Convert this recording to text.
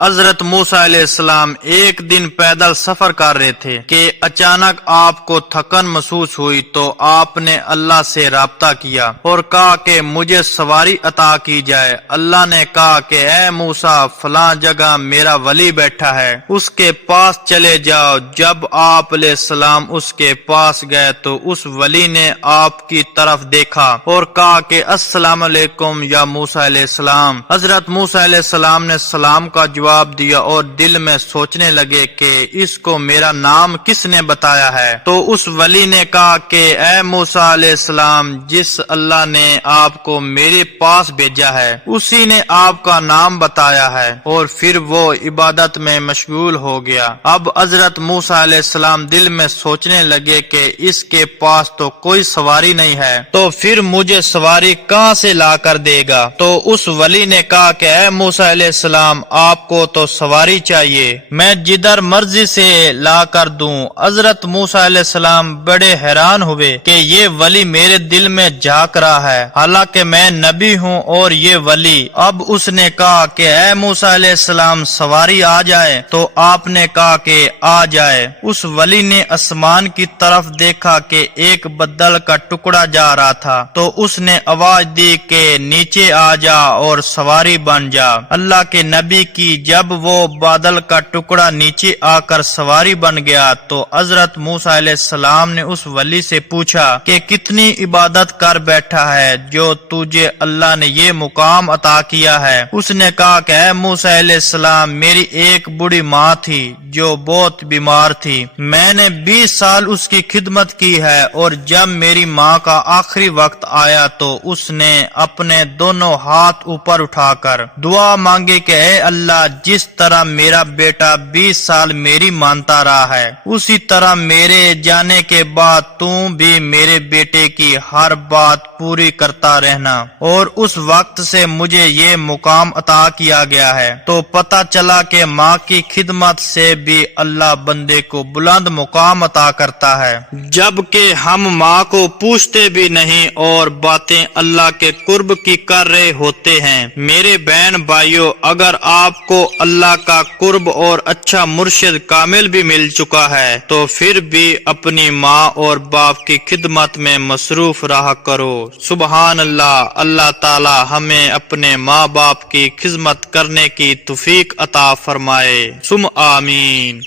حضرت موسیٰ علیہ السلام ایک دن پیدل سفر کر رہے تھے کہ اچانک آپ کو تھکن محسوس ہوئی تو آپ نے اللہ سے رابطہ کیا اور کہا کہ مجھے سواری عطا کی جائے۔ اللہ نے کہا کہ اے موسیٰ، فلاں جگہ میرا ولی بیٹھا ہے، اس کے پاس چلے جاؤ۔ جب آپ علیہ السلام اس کے پاس گئے تو اس ولی نے آپ کی طرف دیکھا اور کہا کہ السلام علیکم یا موسیٰ علیہ السلام۔ حضرت موسیٰ علیہ السلام نے سلام کا جواب دیا اور دل میں سوچنے لگے کہ اس کو میرا نام کس نے بتایا ہے۔ تو اس ولی نے کہا کہ اے موسیٰ علیہ السلام، جس اللہ نے آپ کو میرے پاس بھیجا ہے اسی نے آپ کا نام بتایا ہے، اور پھر وہ عبادت میں مشغول ہو گیا۔ اب حضرت موسیٰ علیہ السلام دل میں سوچنے لگے کہ اس کے پاس تو کوئی سواری نہیں ہے، تو پھر مجھے سواری کہاں سے لا کر دے گا؟ تو اس ولی نے کہا کہ اے موسیٰ علیہ السلام، آپ کو تو سواری چاہیے، میں جدھر مرضی سے لا کر دوں۔ حضرت موسیٰ علیہ السلام بڑے حیران ہوئے کہ یہ ولی میرے دل میں جھانک رہا ہے، حالانکہ میں نبی ہوں اور یہ ولی۔ اب اس نے کہا کہ اے موسیٰ علیہ السلام، سواری آ جائے، تو آپ نے کہا کہ آ جائے۔ اس ولی نے آسمان کی طرف دیکھا کہ ایک بدل کا ٹکڑا جا رہا تھا، تو اس نے آواز دی کہ نیچے آ جا اور سواری بن جا۔ اللہ کے نبی کی جب وہ بادل کا ٹکڑا نیچے آ کر سواری بن گیا تو حضرت موسیٰ علیہ السلام نے اس ولی سے پوچھا کہ کتنی عبادت کر بیٹھا ہے جو تجھے اللہ نے یہ مقام عطا کیا ہے؟ اس نے کہا کہ اے موسیٰ علیہ السلام، میری ایک بڑی ماں تھی جو بہت بیمار تھی، میں نے 20 سال اس کی خدمت کی ہے، اور جب میری ماں کا آخری وقت آیا تو اس نے اپنے دونوں ہاتھ اوپر اٹھا کر دعا مانگی کہ اے اللہ، جس طرح میرا بیٹا 20 سال میری مانتا رہا ہے، اسی طرح میرے جانے کے بعد تم بھی میرے بیٹے کی ہر بات پوری کرتا رہنا۔ اور اس وقت سے مجھے یہ مقام عطا کیا گیا ہے۔ تو پتہ چلا کہ ماں کی خدمت سے بھی اللہ بندے کو بلند مقام عطا کرتا ہے، جبکہ ہم ماں کو پوچھتے بھی نہیں اور باتیں اللہ کے قرب کی کر رہے ہوتے ہیں۔ میرے بہن بھائیوں، اگر آپ کو اللہ کا قرب اور اچھا مرشد کامل بھی مل چکا ہے تو پھر بھی اپنی ماں اور باپ کی خدمت میں مصروف رہا کرو۔ سبحان اللہ۔ اللہ تعالی ہمیں اپنے ماں باپ کی خدمت کرنے کی توفیق عطا فرمائے۔ آمین۔